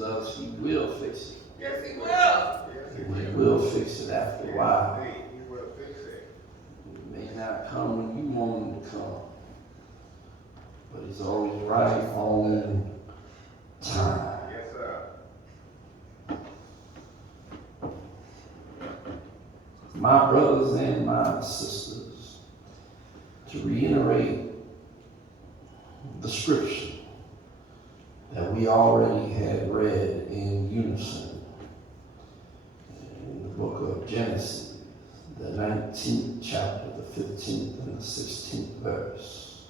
promises us He will fix it. Yes, He will. He will fix it after a while. He will fix it. It may not come when you want Him to come, but He's always right on time. Yes, sir. My brothers and my sisters, to reiterate the scripture that we already had read in unison in the book of Genesis, the 19th chapter, the 15th and the 16th verse.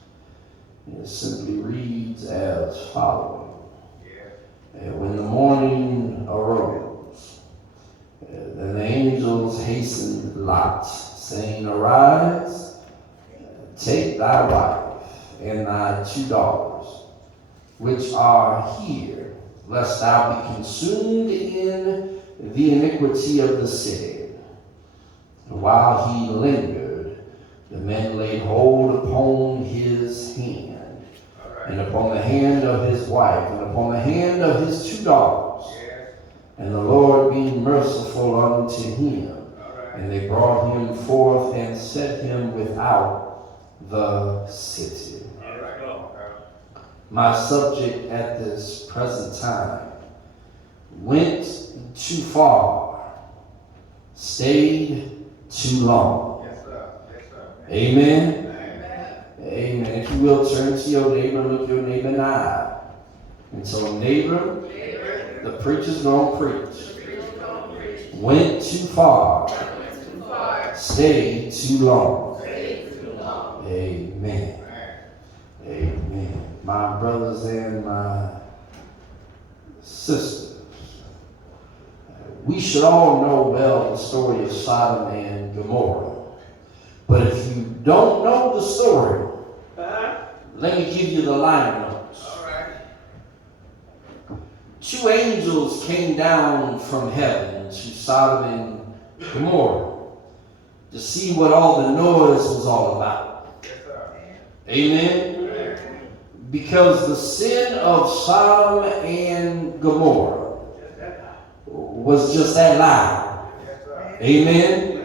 And it simply reads as following. And when the morning arose, then the angels hastened Lot, saying, Arise, take thy wife and thy 2 daughters, which are here, lest thou be consumed in the iniquity of the city. And while he lingered, the men laid hold upon his hand, and upon the hand of his wife, and upon the hand of his 2 daughters. And the Lord being merciful unto him, and they brought him forth and set him without the city. My subject at this present time: went too far, stayed too long. Yes, sir. Yes, sir. Amen. Amen. If you will, turn to your neighbor, look your neighbor in the eye, and tell neighbor, the preacher's gonna preach. Went too far, stayed too long. Amen. Amen. My brothers and my sisters, we should all know well the story of Sodom and Gomorrah. But if you don't know the story, let me give you the liner notes. All right. 2 angels came down from heaven to Sodom and Gomorrah to see what all the noise was all about. Yes, sir. Amen? Because the sin of Sodom and Gomorrah was just that loud. Yes, sir. Amen?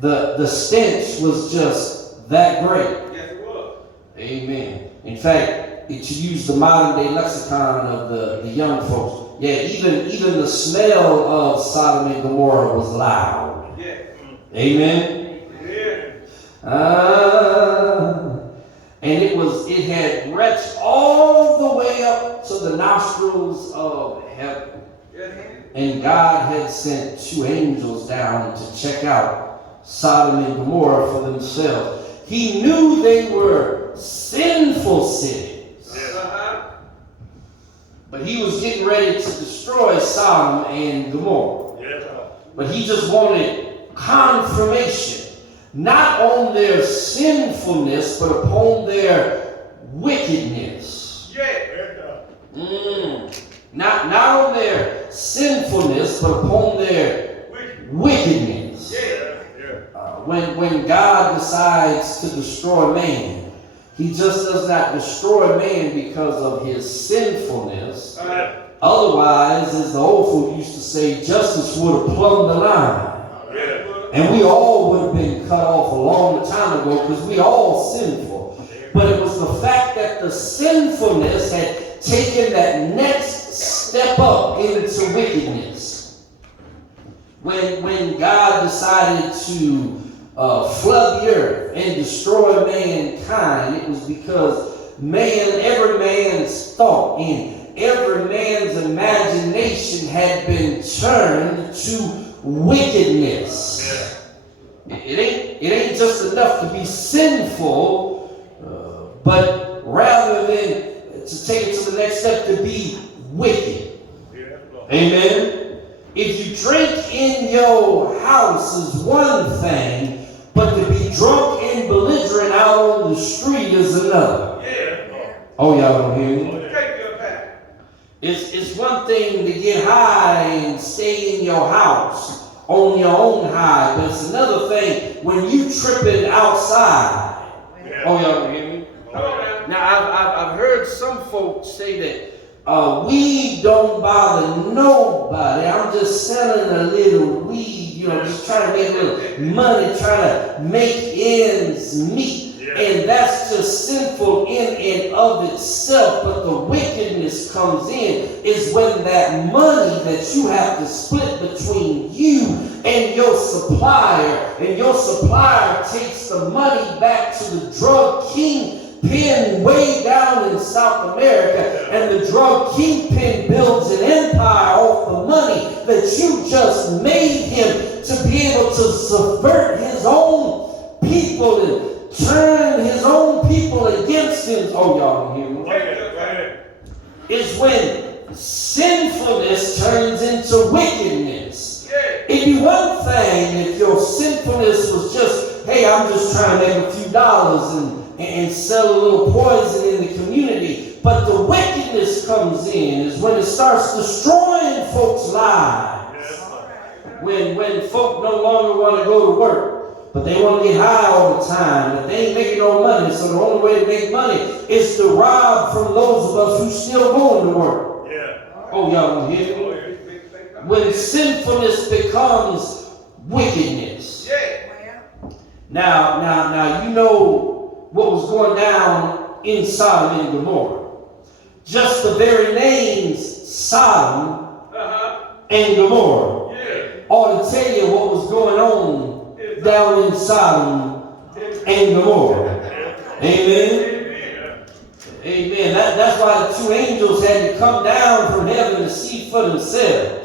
The stench was just that great. Yes, it was. Amen. In fact, to use the modern day lexicon of the young folks, yeah, even the smell of Sodom and Gomorrah was loud. Yeah. Amen. Yeah. And it had reached all the way up to the nostrils of heaven. Yes. And God had sent 2 angels down to check out Sodom and Gomorrah for themselves. He knew they were sinful cities. Uh-huh. But he was getting ready to destroy Sodom and Gomorrah. Yeah. But he just wanted confirmation, not on their sinfulness, but upon their wickedness. Yeah. Not on their sinfulness, but upon their wickedness. Yeah. When God decides to destroy man, He just does not destroy man because of his sinfulness. Otherwise, as the old folk used to say, justice would have plumbed the line. And we all would have been cut off a long time ago because we all sinful. But it was the fact that the sinfulness had taken that next step up into wickedness. When God decided to flood the earth and destroy mankind, it was because every man's thought and every man's imagination had been turned to wickedness. It ain't just enough to be sinful, but rather than to take it to the next step, to be wicked. Amen. If you drink in your house is one thing, but to be drunk and belligerent out on the street is another. Oh, y'all don't hear me? It's one thing to get high and stay in your house on your own high, but it's another thing when you tripping outside. Oh, y'all don't hear me? Now, I've heard some folks say that Weed don't bother nobody. I'm just selling a little weed, just trying to make a little money, trying to make ends meet. Yeah. And that's just sinful in and of itself. But the wickedness comes in is when that money that you have to split between you and your supplier, and your supplier takes the money back to the drug kingpin way down in South America, and the drug kingpin builds an empire off the money that you just made him to be able to subvert his own people and turn his own people against him. Oh, y'all can hear me. It's when sinfulness turns into wickedness. It'd be one thing if your sinfulness was just, hey, I'm just trying to make a few dollars and sell a little poison in the community. But the wickedness comes in is when it starts destroying folks' lives. When folk no longer want to go to work, but they want to get high all the time, but they ain't making no money, so the only way to make money is to rob from those of us who still going to work. Oh, y'all don't hear me? When sinfulness becomes wickedness. Now, you know what was going down in Sodom and Gomorrah. Just the very names Sodom and Gomorrah ought to tell you what was going on down in Sodom and Gomorrah. Amen. Amen. That's why the two angels had to come down from heaven to see for themselves.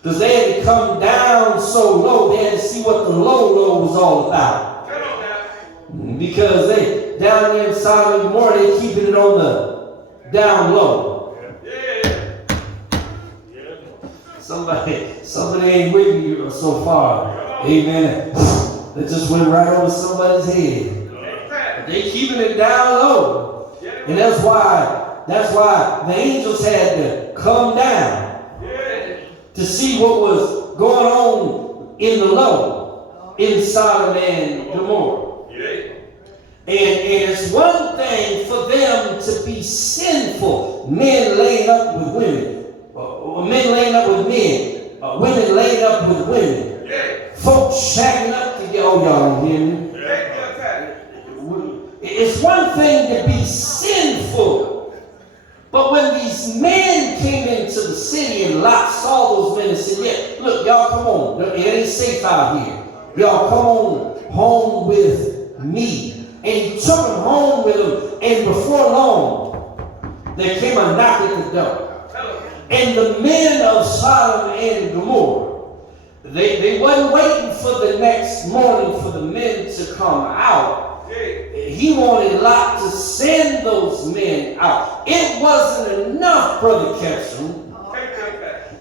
Because they had to come down so low, they had to see what the low was all about. Because they, down there in Sodom and Gomorrah, they keeping it on the down low. Somebody ain't with me so far. Amen. That just went right over somebody's head. But they keeping it down low. And that's why the angels had to come down to see what was going on in the low in Sodom and Gomorrah. And it's one thing for them to be sinful, men laying up with women, men laying up with men, women laying up with women, folks shacking up together. Oh, y'all don't hear me? It's one thing to be sinful. But when these men came into the city and Lot saw those men and said, yeah, look, y'all come on. It ain't safe out here. Y'all come on home with me. And he took them home with him. And before long, there came a knock at the door. And the men of Sodom and Gomorrah, they wasn't waiting for the next morning for the men to come out. He wanted Lot to send those men out. It wasn't enough, Brother Ketchum,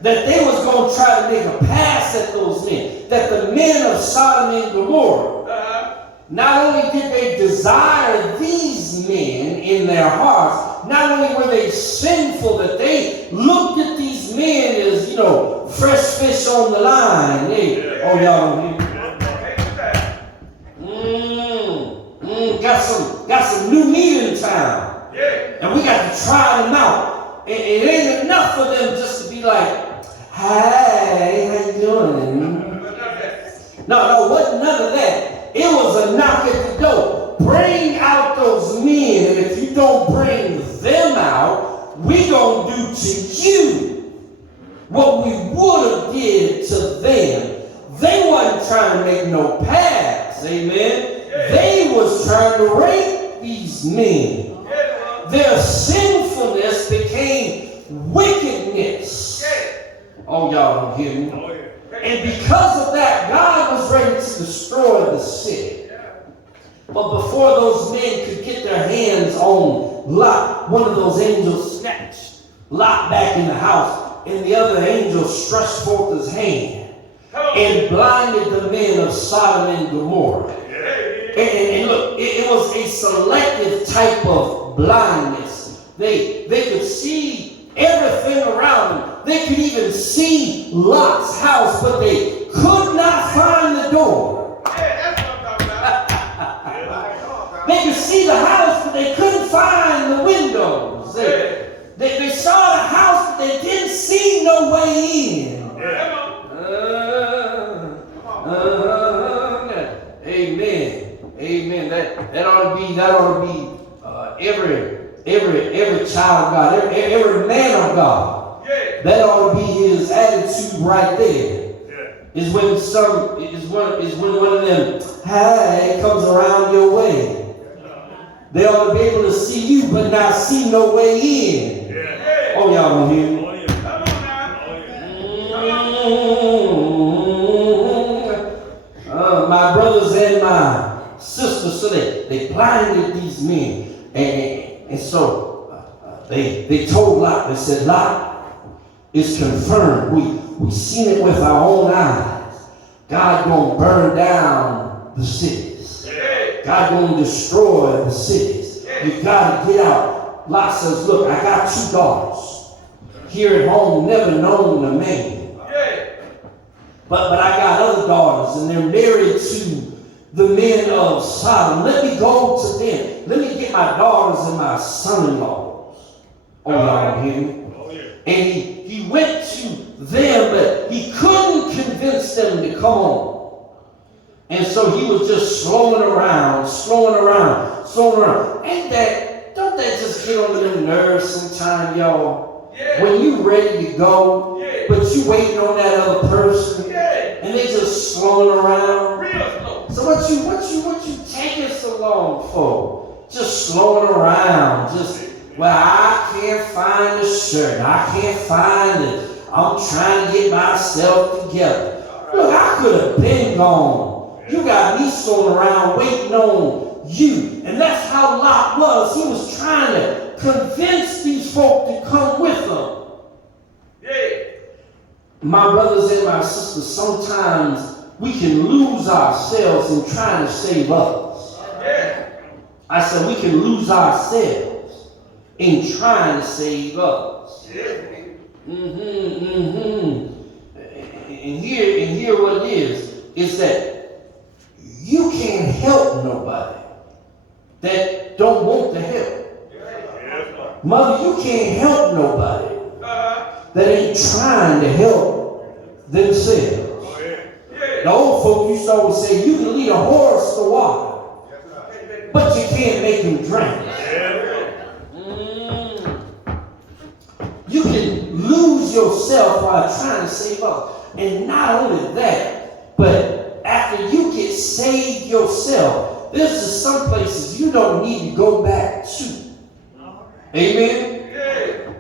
that they was going to try to make a pass at those men. That the men of Sodom and Gomorrah, not only did they desire these men in their hearts, not only were they sinful, that they looked at these men as, fresh fish on the line. Hey, oh, y'all don't hear me? Got some new meat in town. And we got to try them out. And it ain't enough for them just to be like, hey, how you doing? No, wasn't none of that. It was a knock at the door. Bring out those men, and if you don't bring them out, we gonna do to you what we would have did to them. They wasn't trying to make no pass, amen. They was trying to rape these men. Their sinfulness became wickedness. Oh, y'all don't hear me? And because of that, God was ready to destroy the city. But before those men could get their hands on Lot, one of those angels snatched Lot back in the house, and the other angel stretched forth his hand and blinded the men of Sodom and Gomorrah. And look, it was a selective type of blindness. They could see everything around them. They could even see Lot's house, but they could not find the door. They could see the house, but they couldn't find the windows. They saw the no way in. Amen. Amen. That ought to be every child of God, every man of God. Yeah. That ought to be his attitude right there. Yeah. Is when one of them comes around your way. They ought to be able to see you, but not see no way in. Yeah. Oh, y'all don't hear me? Oh, yeah. Come on now. My brothers and my sisters, so they blinded these men. And so they told Lot, they said, Lot, it's confirmed. We seen it with our own eyes. God gonna burn down the cities. Yeah. God gonna destroy the cities. You gotta get out. Lot says, look, I got 2 daughters here at home, never known a man. Yeah. But I got other daughters, and they're married to the men of Sodom. Let me go to them. Let me get my daughters and my son-in-laws. Oh, y'all hear me? Oh, yeah. And he went to them, but he couldn't convince them to come on. And so he was just slowing around. Don't that just get on them nerves sometime, y'all? Yeah. When you ready to go, Yeah. but you waiting on that other person, Yeah. and they just slowing around. Real slow. So what you taking so long for? Just slowing around. Well, I can't find a shirt. I can't find it. I'm trying to get myself together. Look, I could have been gone. You got me slowing around waiting on you. And that's how Lot was. He was trying to convince these folk to come with him. Yeah. My brothers and my sisters, sometimes we can lose ourselves in trying to save others. Yeah. I said we can lose ourselves in trying to save others. Yeah. And here what it is that you can't help nobody that don't want to help. Yeah. Mother, you can't help nobody that ain't trying to help themselves. Oh, yeah. Yeah. The old folk used to always say, you can lead a horse to water, but you can't make him drink. You can lose yourself while trying to save others. And not only that, but after you get saved yourself, there's just some places you don't need to go back to. Amen? Yeah.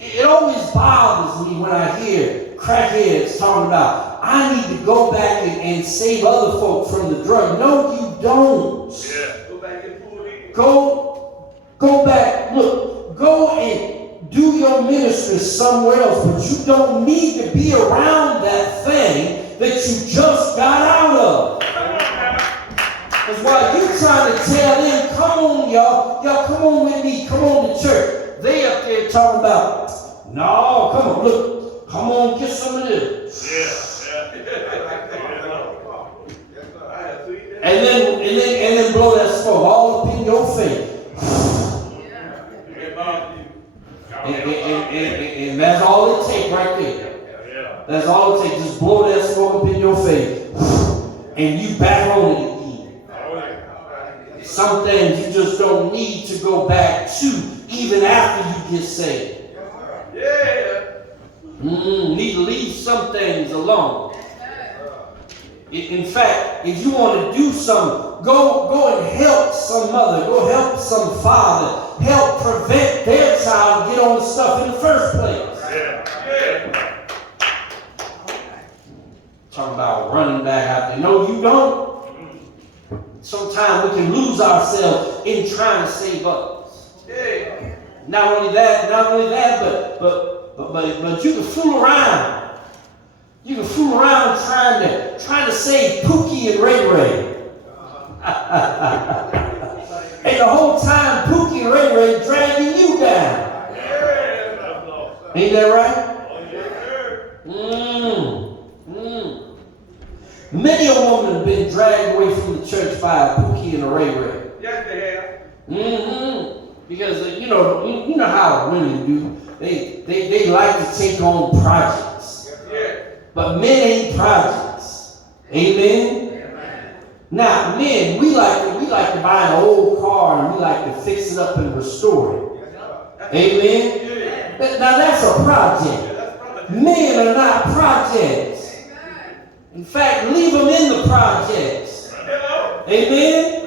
It always bothers me when I hear crackheads talking about, I need to go back and save other folk from the drug. No, you don't. Yeah. Go back and pull in. Go back. Look, go and do your ministry somewhere else, but you don't need to be around that thing that you just got out of. Because while you trying to tell them, come on, y'all come on with me, come on to church, they up there talking about, no, come on, look, come on, get some of this. Yeah. And then blow that smoke all up in your face. And that's all it takes right there. That's all it takes. Just blow that smoke up in your face. And you back on it again. Some things you just don't need to go back to even after you get saved. Yeah. Need to leave some things alone. In fact, if you want to do something, go and help some mother, go help some father, help prevent their child to get on the stuff in the first place. Yeah. Talking about running back out there. No, you don't. Sometimes we can lose ourselves in trying to save others. Yeah. Not only that, but you can fool around. You can fool around trying to save Pookie and Ray Ray. And the whole time Pookie and Ray Ray dragging you down. Ain't that right? Many a woman has been dragged away from the church by a Pookie and a Ray Ray. Yes, they have. Because you know how women do. They like to take on projects. Yeah. But men ain't projects. Amen. Now, men, we like to buy an old car and we like to fix it up and restore it. Amen. Now that's a project. Men are not projects. In fact, leave them in the projects. Amen.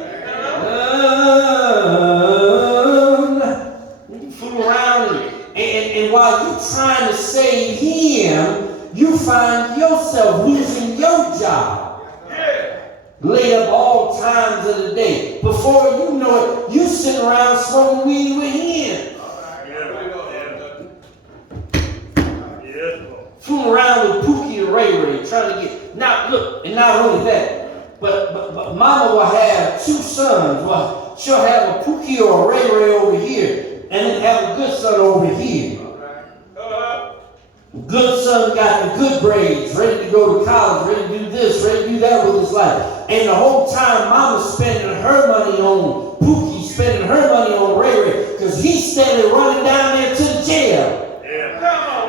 You fool around and while you're trying to save him, you find yourself losing your job. Lay up all times of the day. Before you know it, you sitting around smoking weed with him. Fooling around with Pookie and Ray Ray, trying to get. Now look, and not only that, but Mama will have two sons. Well, she'll have a Pookie or a Ray Ray over here, and then have a good son over here. Good son got the good grades, ready to go to college, ready to do this, ready to do that with his life. And the whole time, Mama's spending her money on Pookie, spending her money on Ray Ray, because he's steadily running down there to the jail.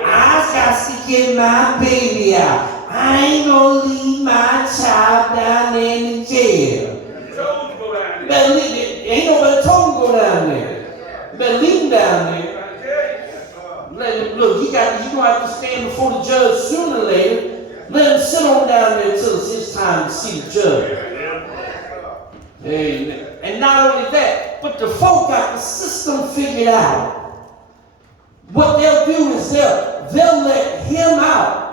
I got to get my baby out. I ain't gonna leave my child down there in the jail. Better leave, ain't nobody told him to go down there. You better leave him down there. Look, he gonna have to stand before the judge sooner or later. Let him sit on down there until it's his time to see the judge. Amen. And not only that, but the folk got the system figured out. What they'll do is they'll let him out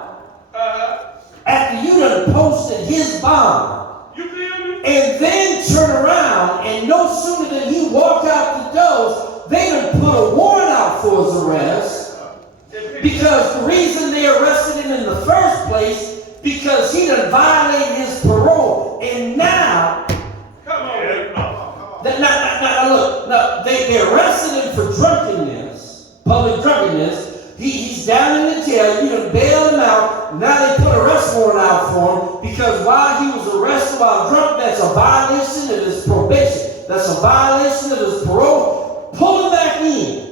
after you done posted his bond. And then turn around and no sooner than he walk out the doors, they done put a warrant out for his arrest. Because the reason they arrested him in the first place, because he done violated his parole. And now, they arrested him for drunkenness, public drunkenness. He's down in the jail. You done bailed him out. Now they put an arrest warrant out for him because while he was arrested while drunk, that's a violation of his probation. That's a violation of his parole. Pull him back in.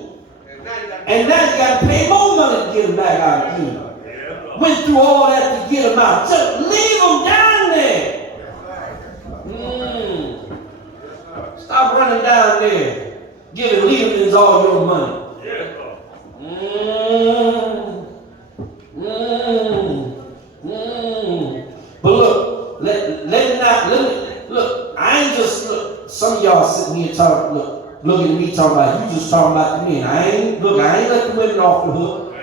And now you got to pay more money to get him back out again. Went through all that to get him out. Just leave him down there. Stop running down there. Giving Leadman's all your money. But look, look, I ain't just, look, some of y'all sitting here talking, looking at me talking about, you just talking about the men. I ain't let the women off the hook.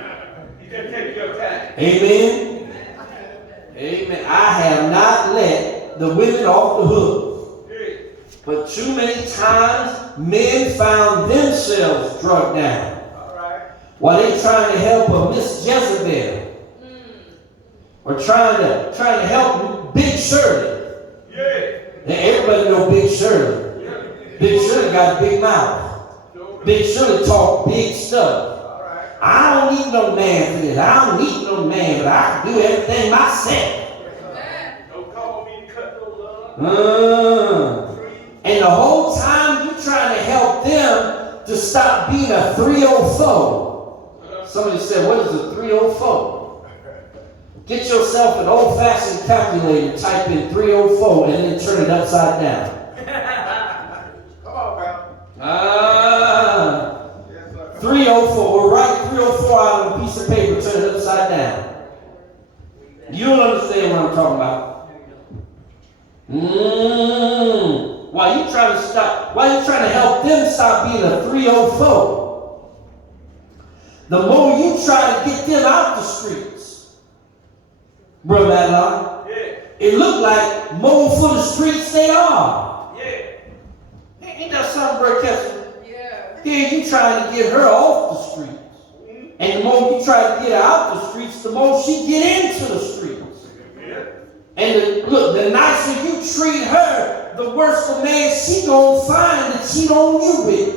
You can take your time. Amen. Amen. I have not let the women off the hook. But too many times, men found themselves drugged down. While they trying to help a Miss Jezebel. Or trying to help Big Shirley. And everybody know Big Shirley. Big Shirley got a big mouth. Big Shirley talk big stuff. I don't need no man for this. I don't need no man, but I can do everything myself. Don't call me to cut no love. And the whole time you trying to help them to stop being a 304. Somebody said, what is a 304? Get yourself an old-fashioned calculator, type in 304, and then turn it upside down. Come on, pal. 304. Or write 304 out on a piece of paper, turn it upside down. You don't understand what I'm talking about. Why you trying to help them stop being a 304? The more you try to get them out the streets, Brother Madeline, it look like more for the streets they are. Ain't that something, Brother Kessler? Here you trying to get her off the streets. And the more you try to get her out the streets, the more she get into the streets. And the nicer you treat her, the worse the man she gonna find to cheat on you with.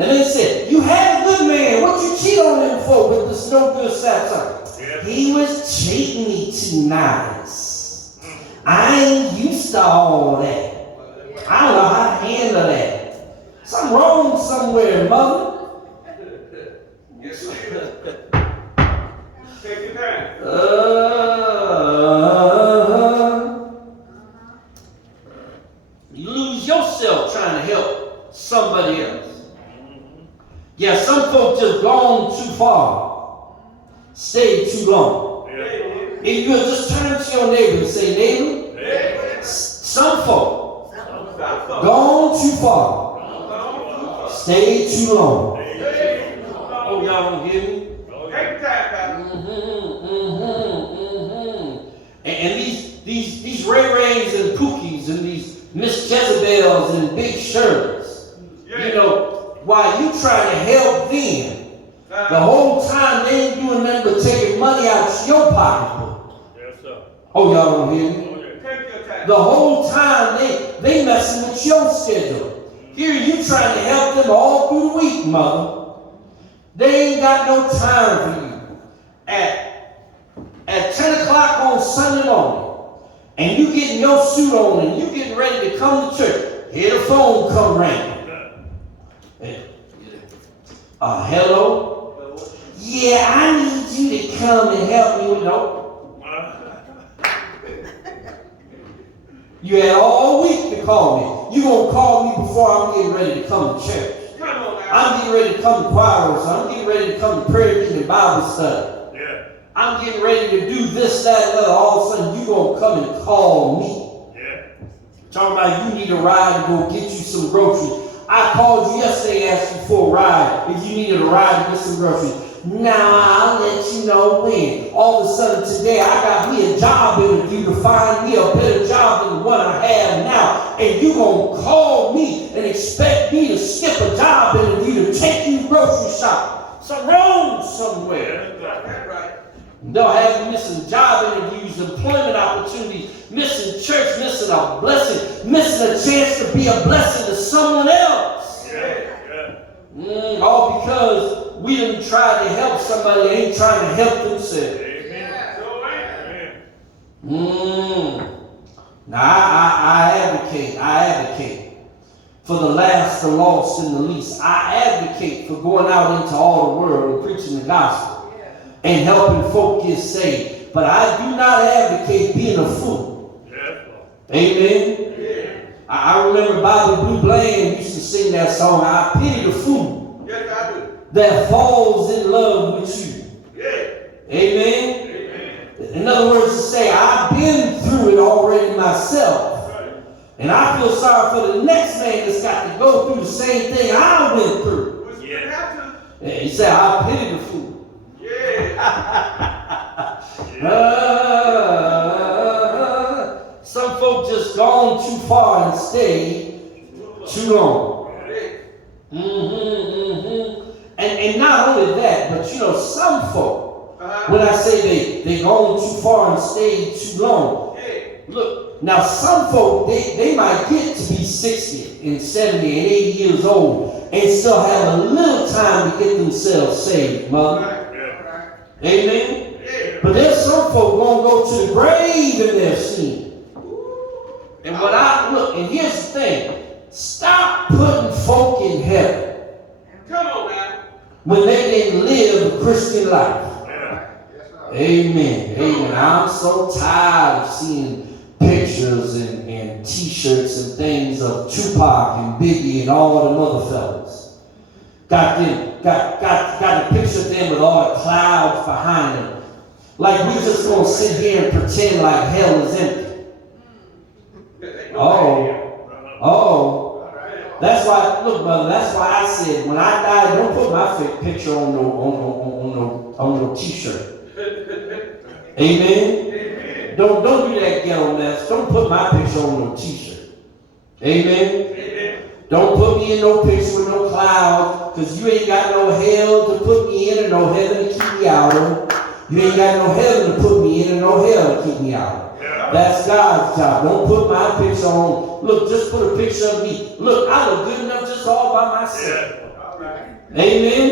And they said, you had a good man. What you cheat on him for with this no good satire? He was treating me too nice. I ain't used to all that. somewhere, mother. Yes, sir. Take your time. You lose yourself trying to help somebody else. Yeah, some folks just gone too far, stayed too long. If you would just turn to your neighbor and say, neighbor, some folk gone too far, stayed too long. Oh, y'all don't hear me? Take your time, And these Ray Rays and Pookies and these Miss Jezebels and Big Shirleys, you know, while you trying to help them, the whole time they ain't doing nothing but taking money out of your pocketbook. Yes, sir. Oh, y'all don't hear me? Take your time. The whole time they messing with your schedule. Here you trying to help them all through the week, mother. They ain't got no time for you. At 10 o'clock on Sunday morning, and you getting your suit on and you getting ready to come to church, hear the phone come ringing. Hello? Yeah, I need you to come and help me with no. You had all week to call me. You gonna call me before I'm getting ready to come to church. Come on now. I'm getting ready to come to choir, so I'm getting ready to come to prayer meeting and Bible study. Yeah. I'm getting ready to do this, that, and other. All of a sudden, you gonna come and call me. Yeah. Talking about you need a ride to go get you some groceries. I called you yesterday, asked you for a ride. If you needed a ride to get some groceries. Now I'll let you know when. All of a sudden today, I got me a job interview to find me a better job than the one I have now. And you gonna call me and expect me to skip a job interview to take you grocery shopping. Something wrong somewhere. That's right. They'll have you missing job interviews, employment opportunities, missing church, missing a blessing, missing a chance to be a blessing to someone else. Yeah. All because we didn't try to help somebody that ain't trying to help themselves. Now I advocate for the last, the lost, and the least. I advocate for going out into all the world and preaching the gospel and helping folk get saved. But I do not advocate being a fool. Amen. I remember Bobby Blue Bland used to sing that song, I pity the fool. Yes, I do. That falls in love with you. Yeah. Amen. In other words, to say, I've been through it already myself. And I feel sorry for the next man that's got to go through the same thing I went through. And he said, I pity the fool. Some folk just gone too far and stayed too long. And not only that, but you know, some folk, when I say they gone too far and stayed too long, look, now some folk, they might get to be 60 and 70 and 80 years old and still have a little time to get themselves saved, mother. Amen? But there's some folk gonna go to the grave in their sin. And and here's the thing, stop putting folk in heaven. Come on now. When they didn't live a Christian life. Amen. Amen. I'm so tired of seeing pictures and t-shirts and things of Tupac and Biggie and all them other fellas. Got a picture of them with all the clouds behind them. Like we just gonna sit here and pretend like hell is empty. That's why, look, brother, that's why I said when I die, don't put my picture on no t-shirt. Amen? Don't do that ghetto mess. Don't put my picture on no t-shirt. Amen? Don't put me in no picture with no clouds, because you ain't got no hell to put me in and no heaven to keep me out of. You ain't got no heaven to put me in and no hell to keep me out of. That's God's job. Don't put my picture on. Look, just put a picture of me. Look, I look good enough just all by myself. Amen?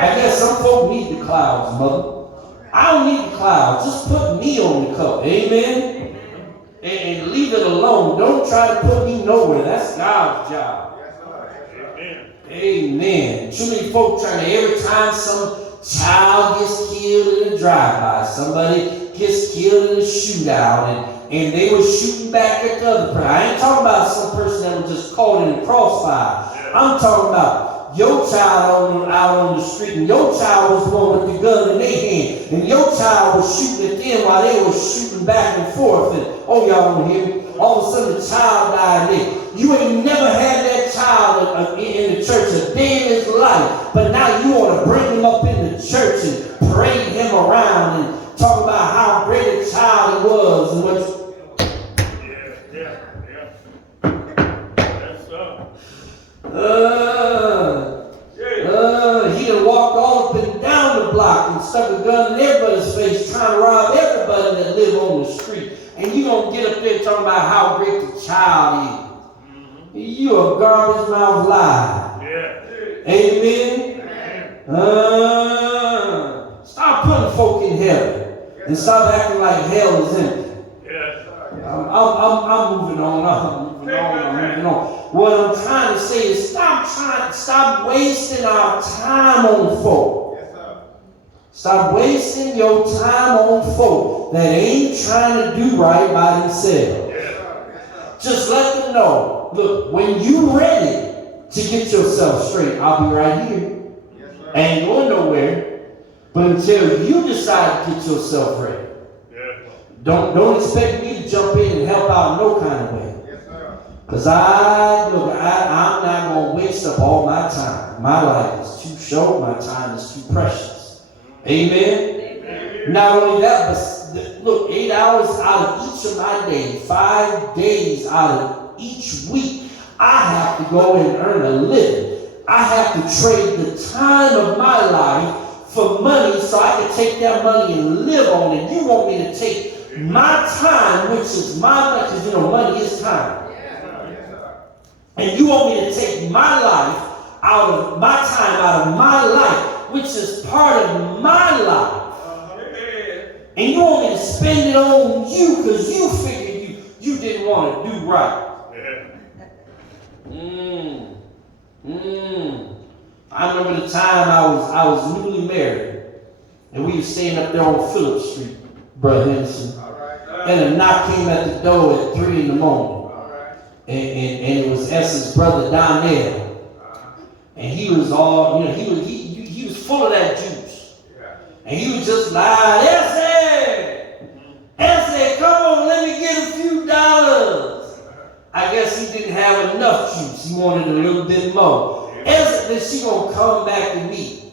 I guess some folk need the clouds, mother. I don't need the clouds. Just put me on the cover. Amen? And leave it alone. Don't try to put me nowhere. That's God's job. Amen. Too many folk trying to, every time some child gets killed in a drive-by, somebody gets killed in a shootout, and they were shooting back at the other person. I ain't talking about some person that was just caught in the crossfire. I'm talking about your child out on the street, and your child was the one with the gun in their hand, and your child was shooting at them while they were shooting back and forth. And oh, y'all don't hear me? All of a sudden, the child died there. You ain't never had that child in the church a day in his life, but now you want to bring him up in the church and parade him around and talk about how great a child he was and what. Yeah. That's He done walked all up and down the block and stuck a gun in everybody's face, trying to rob everybody that live on the street. And you gonna get up there talking about how great the child is. You a garbage mouth lie. Yeah. Amen. Stop putting folk in heaven and stop acting like hell is empty. I'm moving on. I'm moving on. What I'm trying to say is stop wasting our time on folk. Yes, sir. Stop wasting your time on folk that ain't trying to do right by themselves. Just let them know, look, when you ready to get yourself straight, I'll be right here. Yes, sir. Ain't going nowhere. But until you decide to get yourself ready, don't expect me to jump in and help out no kind of way. Yes, sir. Because I'm not going to waste up all my time. My life is too short. My time is too precious. Amen? Not only that, but look, 8 hours out of each of my days, 5 days out of each week, I have to go and earn a living. I have to trade the time of my life for money so I can take that money and live on it. You want me to take my time, which is my money, because you know money is time. And you want me to take my life out of my time, out of my life, which is part of my life. And you want me to spend it on you because you figured you didn't want to do right. I remember the time I was newly married, and we were staying up there on Phillip Street, Brother Henderson. And a knock came at the door at 3 in the morning. And it was S's brother Donnell. And he was all, he was full of that juice. And he was just like, Essie, come on, let me get a few dollars. I guess he didn't have enough juice. He wanted a little bit more. Essie, then she gonna come back to me.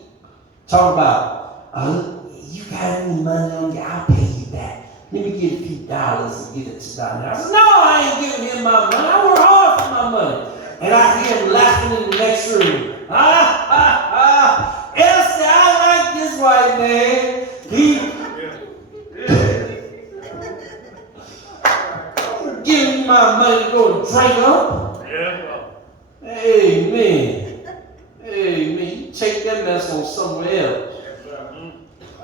Talk about, you got any money on you? I'll pay you back. Let me get a few dollars and get it to Donnell. I said, no, I ain't giving him my money. I work hard for my money. And I hear him laughing in the next room. Essie, I like this white man. Give me my money to go and drink up. Amen. You take that mess on somewhere else.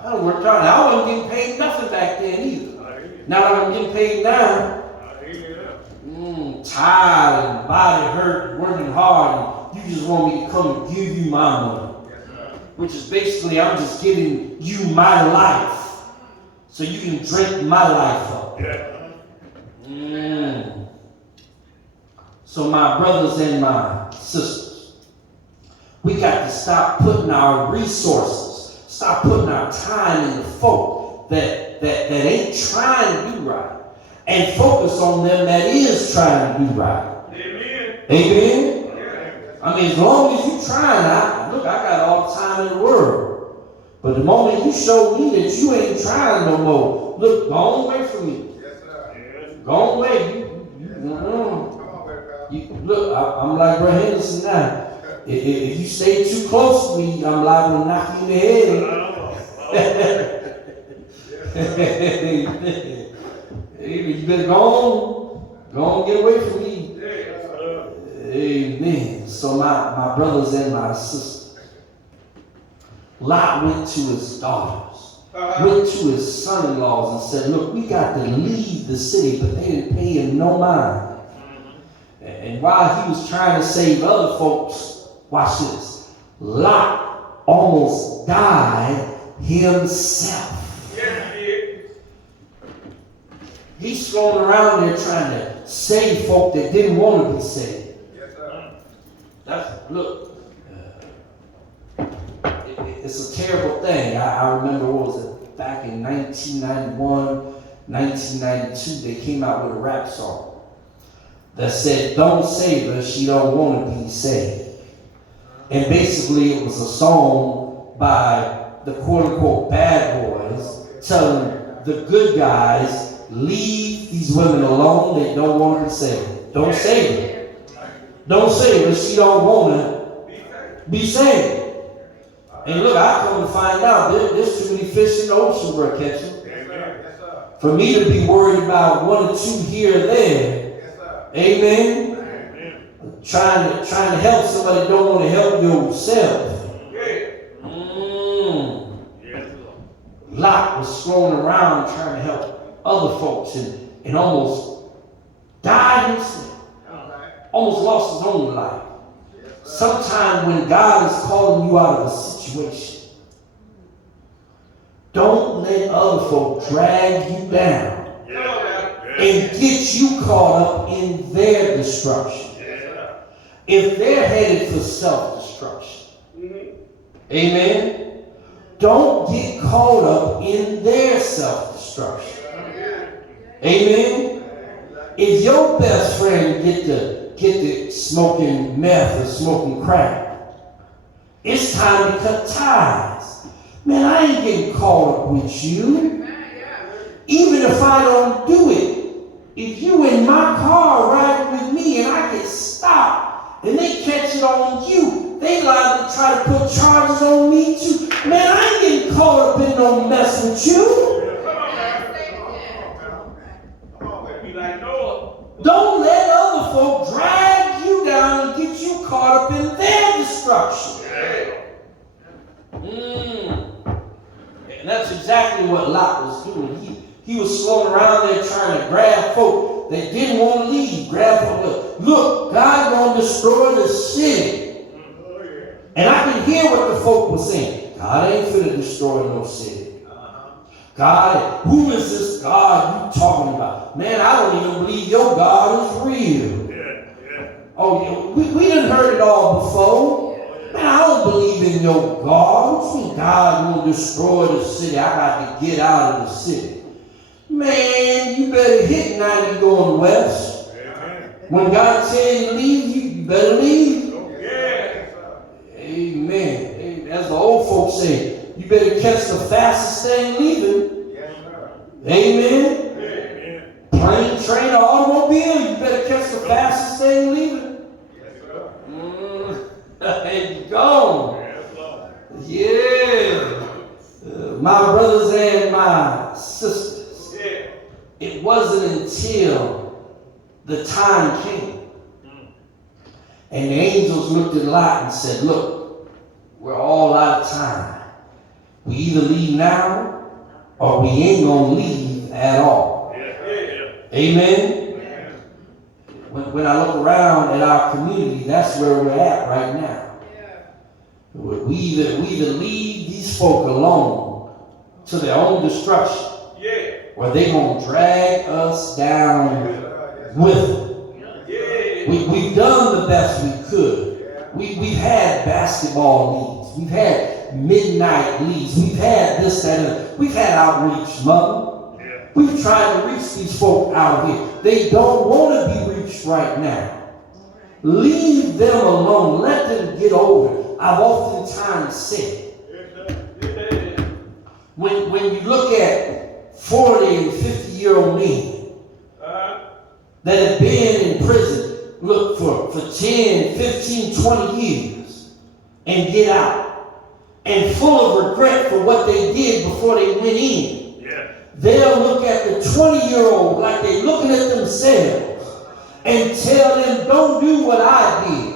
I don't work hard. I wasn't getting paid nothing back then either. Now that I'm getting paid now, tired and body hurt, working hard, and you just want me to come and give you my money. Which is basically, I'm just giving you my life so you can drink my life up. So my brothers and my sisters, we got to stop putting our resources, stop putting our time in the folk that ain't trying to do right, and focus on them that is trying to do right. Amen? I mean, as long as you trying, I got all the time in the world. But the moment you show me that you ain't trying no more, look, go on away from me. Go on away. Look, I'm like Brother Henderson now. If you stay too close to me, I'm liable to knock you in the head. Amen. You better go on, get away from me. Amen. So my brothers and my sisters, Lot went to his daughters, went to his son-in-laws and said, look, we got to leave the city, but they didn't pay him no mind. And while he was trying to save other folks, Watch this. Lot almost died himself. Yes, he did. He's floating around there trying to save folk that didn't want to be saved. Yes, sir. Look, it's a terrible thing. I remember, what was it, back in 1991, 1992, they came out with a rap song that said, "Don't save her, she don't want to be saved." And basically it was a song by the quote-unquote bad boys telling the good guys, leave these women alone, they don't want to be saved. Don't save her. Don't save her, she don't want to be saved. And look, I come to find out there's too many fish in the ocean we're catching for me to be worried about one or two here or there. Amen. Trying to help somebody that don't want to help yourself. Lot was strolling around trying to help other folks and almost died himself. Almost lost his own life. Sometime when God is calling you out of a situation, don't let other folk drag you down and get you caught up in their destruction. If they're headed for self-destruction, amen, don't get caught up in their self-destruction. Amen. If your best friend get to smoking meth or smoking crack, it's time to cut ties. Man, I ain't getting caught up with you. Even if I don't do it, if you in my car riding with me and I get stopped and they catch it on you, they liable to try to put charges on me too. Man, I ain't getting caught up in no mess with you. Don't let other folk drag you down and get you caught up in their destruction. And that's exactly what Lot was doing. He was floating around there trying to grab folk that didn't want to leave. Grab folk. Look, God gonna destroy the city. And I can hear what the folk were saying. God ain't finna destroy no city. God, who is this God you talking about? Man, I don't even believe your God is real. Oh, we done heard it all before. Man, I don't believe in your God. What you mean God will destroy the city? I got to get out of the city. Man, you better hit 90 going west. When God tells you to leave, you better leave. Amen. As the old folks say, you better catch the fastest thing leaving. Amen. Plane, train, or automobile, you better catch the fastest thing leaving. And you gone. Yeah. My brothers and my sisters, it wasn't until the time came and the angels looked at Lot and said, look, we're all out of time. We either leave now or we ain't going to leave at all. Amen? When I look around at our community, that's where we're at right now. We either leave these folk alone to their own destruction, or they're going to drag us down with them. We've done the best we could. We've had basketball leagues. We've had midnight leagues. We've had this, that, and we've had outreach, mother. We've tried to reach these folk out here. They don't want to be reached right now. Leave them alone. Let them get over it. I've oftentimes said, when you look at 40 and 50-year-old men that have been in prison, look, for 10, 15, 20 years and get out and full of regret for what they did before they went in, they'll look at the 20-year-old like they're looking at themselves and tell them, don't do what I did.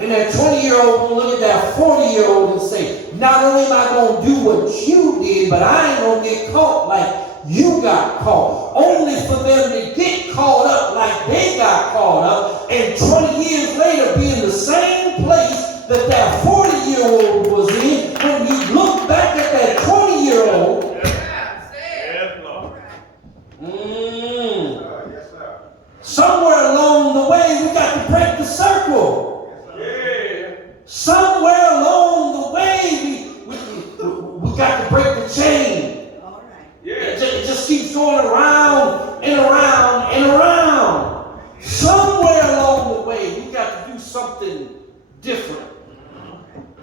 And that 20-year-old will look at that 40-year-old and say, not only am I going to do what you did, but I ain't going to get caught like you got caught. Only for them to get caught up like they got caught up and 20 years later be in the same place that that 40-year-old was in, when he looked back at that 20-year-old, somewhere along the way, we got to break the circle. Somewhere along the way, we got to break the chain. It just keeps going around and around and around. Somewhere along the way, we got to do something different.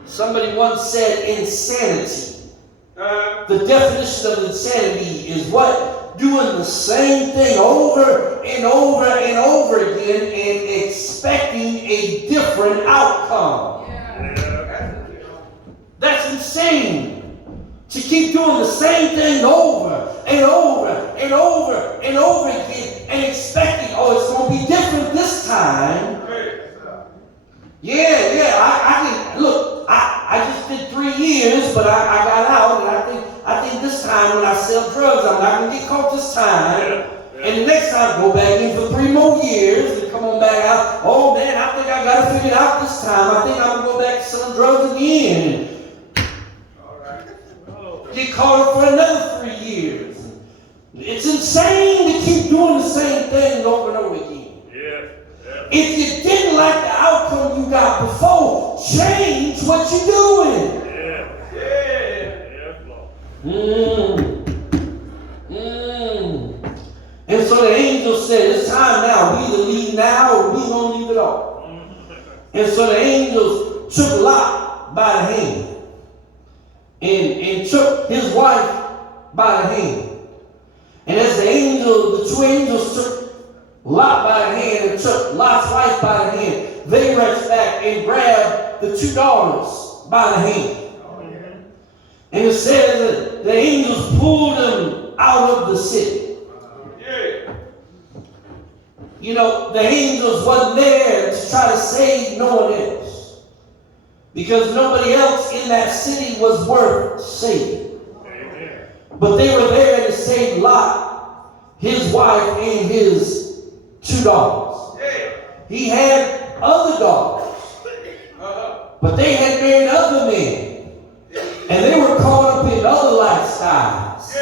Somebody once said insanity. The definition of insanity is what? Doing the same thing over and over and over again and expecting a different outcome. That's insane. To keep doing the same thing over and over and over and over again and expecting, oh, it's going to be different this time. I just did 3 years, but I got out, and I think this time when I sell drugs, I'm not going to get caught this time. And the next time, go back in for 3 more years and come on back out. Oh man, I think I got to figure it out this time. I think I'm going to go back to selling drugs again. Get caught up for another 3 years. It's insane to keep doing the same thing over and over again. If you didn't like the outcome you got before, change what you're doing. And so the angel said, it's time now. We either leave now or we don't leave at all. And so the angels took Lot by the hand and took his wife by the hand. And as the two angels took Lot by the hand and took Lot's wife by the hand, they reached back and grabbed the 2 daughters by the hand. And it says that the angels pulled them out of the city. You know, the angels wasn't there to try to save no one else, because nobody else in that city was worth saving. But they were there to save Lot, his wife, and his 2 daughters. He had other daughters, but they had married other men, and they were caught up in other lifestyles,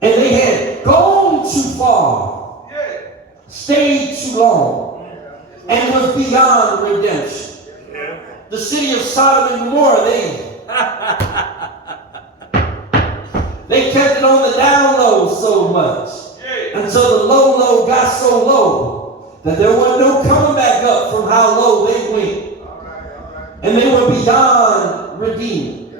and they had gone too far, stayed too long, and was beyond redemption. The city of Sodom and Gomorrah, they kept it on the down low so much until the low got so low that there wasn't no coming back up from how low they went. And they were beyond redeemed.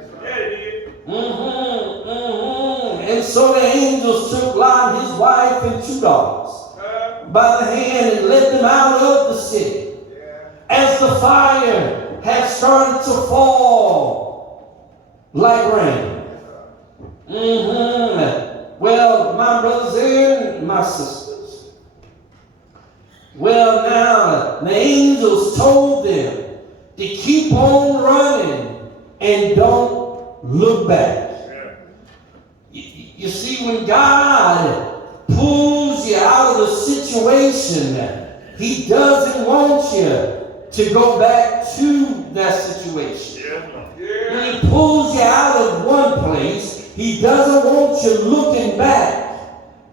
And so the angels took Lot, his wife, and 2 daughters by the hand and led them out of the city. As the fire had started to fall like rain. Well, my brothers and my sisters. Well, now, the angels told them to keep on running and don't look back. You see, when God pulls you out of the situation, He doesn't want you to go back to that situation. When He pulls you out of one place, He doesn't want you looking back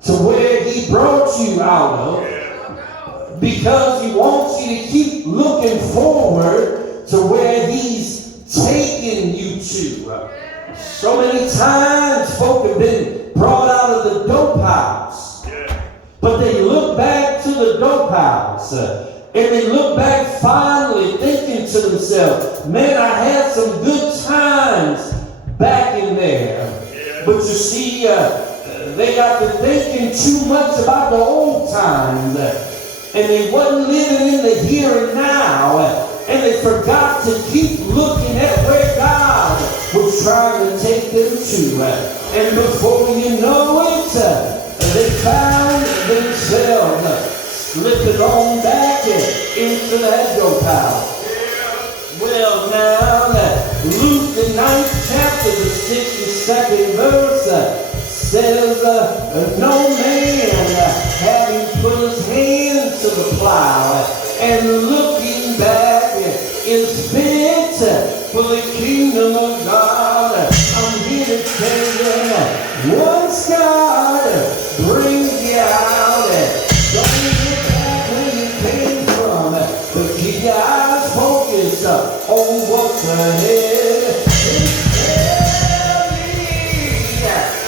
to where He brought you out of, because He wants you to keep looking forward to where He's taking you to. So many times folk have been brought out of the dope house, but they look back to the dope house, and they look back fondly thinking to themselves, man, I had some good times back in there. But you see, they got to thinking too much about the old times, and they wasn't living in the here and now, and they forgot to keep looking at where God was trying to take them to. And before you know it, they found themselves slipping on back into that dope house. Well, now, Luke, the 9th chapter, the 62nd verse, says, no man, having put his hand to the plow and looking back, is bent for the kingdom of God. I'm here to tell you, once God brings you out, don't look back where you came from, but keep your eyes focused on what's ahead. Tell me,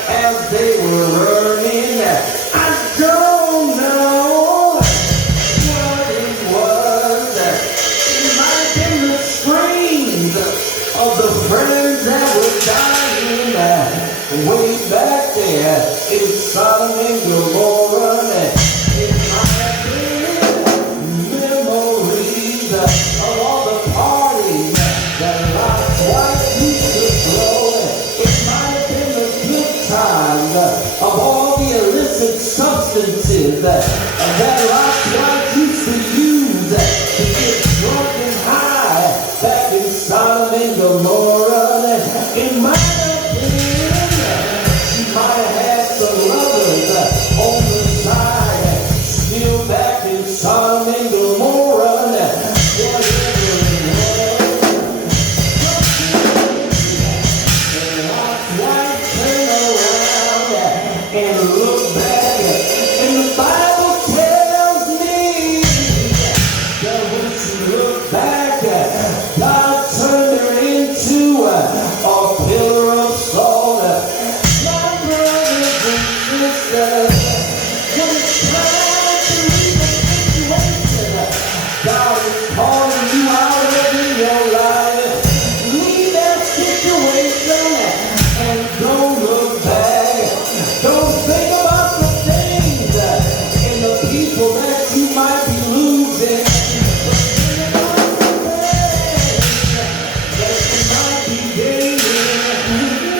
as they were running, I don't know what it was. It might have been the screams of the friends that were dying way back there in Sodom and Gomorrah. It might have been memories of all the parties that Lot's wife used to throw. It might have been the good times of all the illicit substances that Lot's wife used to use to get drunk and high back in Sodom and Gomorrah. It might have been, she might have had some lovers on the side, still back in Sodom and Gomorrah. Whatever it was, Lot's wife turned around and looked back, and the Bible tells me that when she looked back, God turned her into a pillar of salt. My brothers and sisters, when it's time to leave a situation, God is calling you out of your life. Leave that situation and don't look back. Don't think about the things and the people that you might be losing. But think about the things that you might be gaining.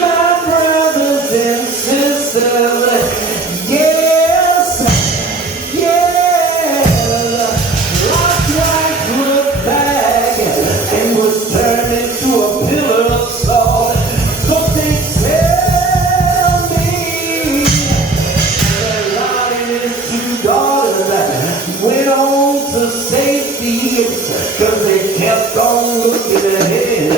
My brothers and sisters, yes, Lot's wife looked back and was turned into a pillar of salt. But they tell me that Lot and his two daughters went on to safety because they kept on looking ahead.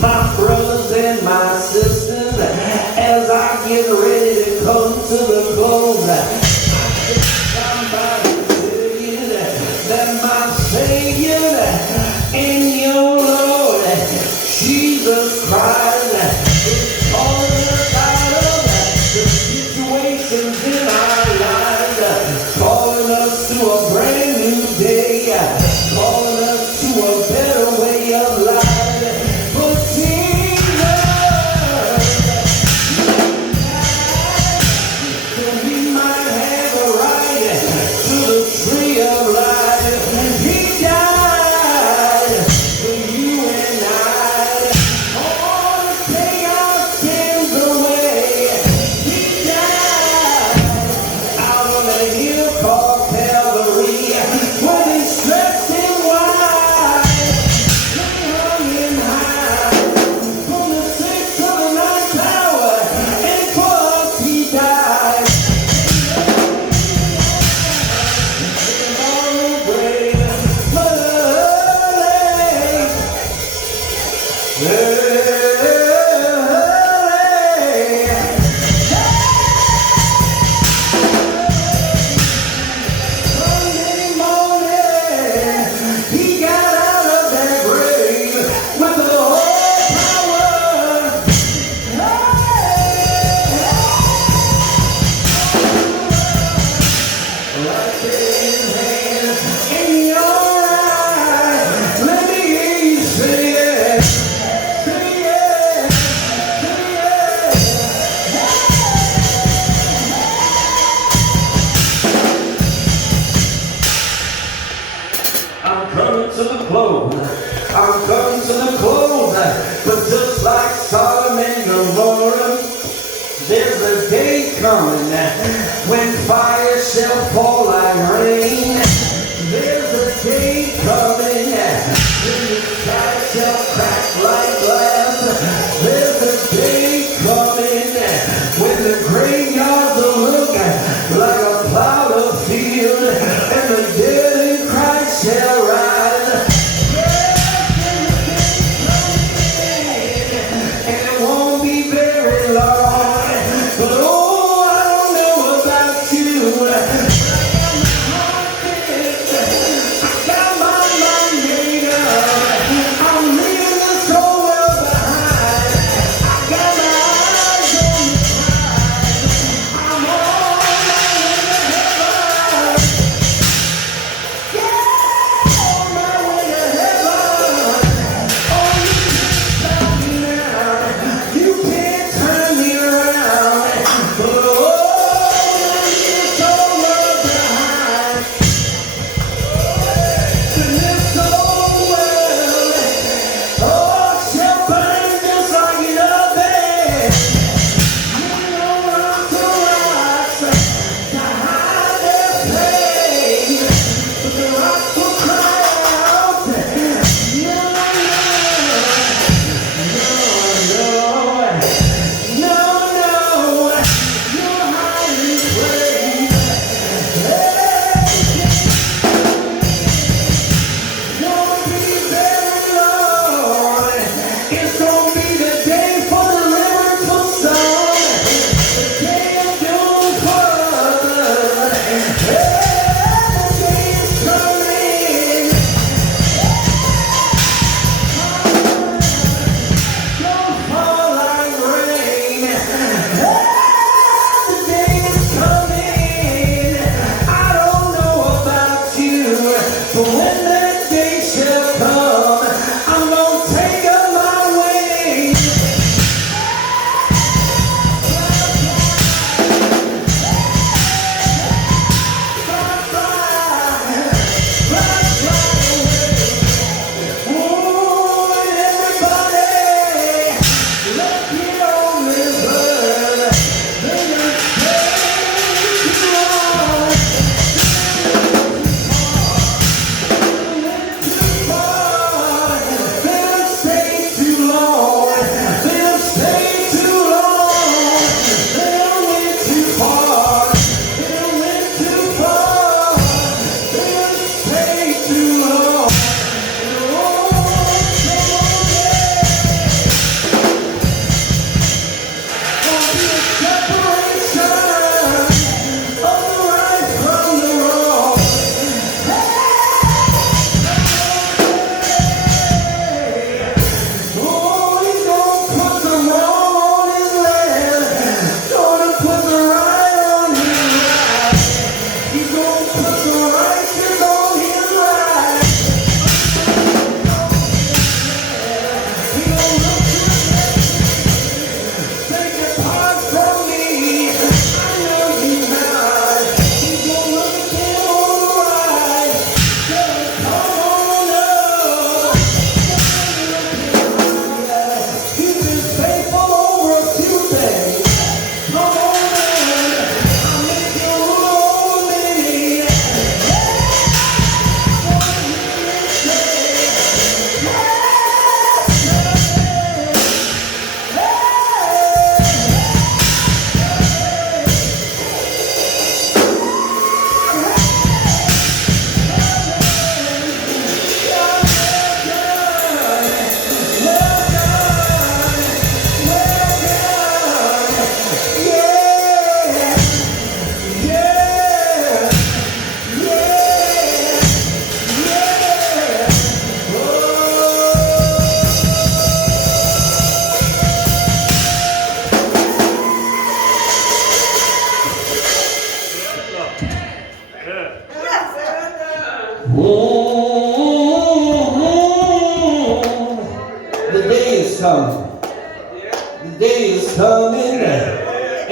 My brothers and my sisters, as I get ready to come to the close, I think somebody tell you that my Savior and your Lord, Jesus Christ, is calling us out of the situations in our lives, calling us to a brand new day, calling us to a better way of life. But Jesus, so we might have a right to the tree of life. He died for you and I. Oh, to take our sins away. He died out on a hill called Calvary, when he stretched him wide, hung him high, from the 6th to the 9th hour, and for us he died. On the grave, but Sunday morning, he got out of that grave with the whole power. Right there in his hand, in your eyes. Let me hear you say it. Say it. Say it. I'm coming to the close. I'm coming to the close. But just like Sodom and Gomorrah, there's a day coming when fire shall fall like rain. There's a day coming when the sky shall crack like glass. There's a day coming when the graveyards will look like a plowed field, and the dead in Christ shall rise. Yes, and the day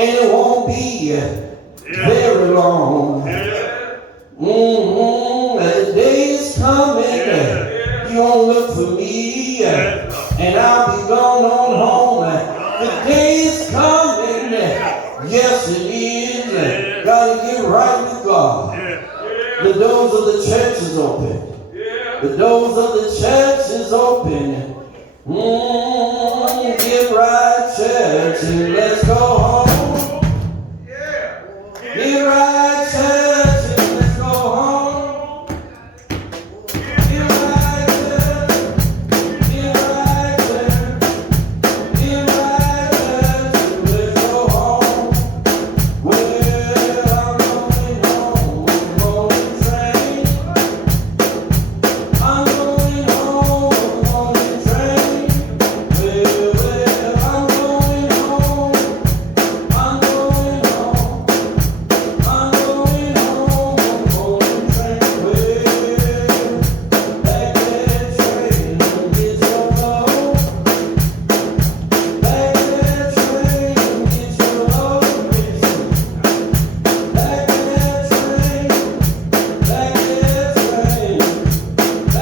And it won't be very long. The day is coming. You won't look for me, and I'll be gone on home. The day is coming. Yes, it is. Gotta get right with God. The doors of the church is open. The doors of the church is open. Get right, church, and let's go.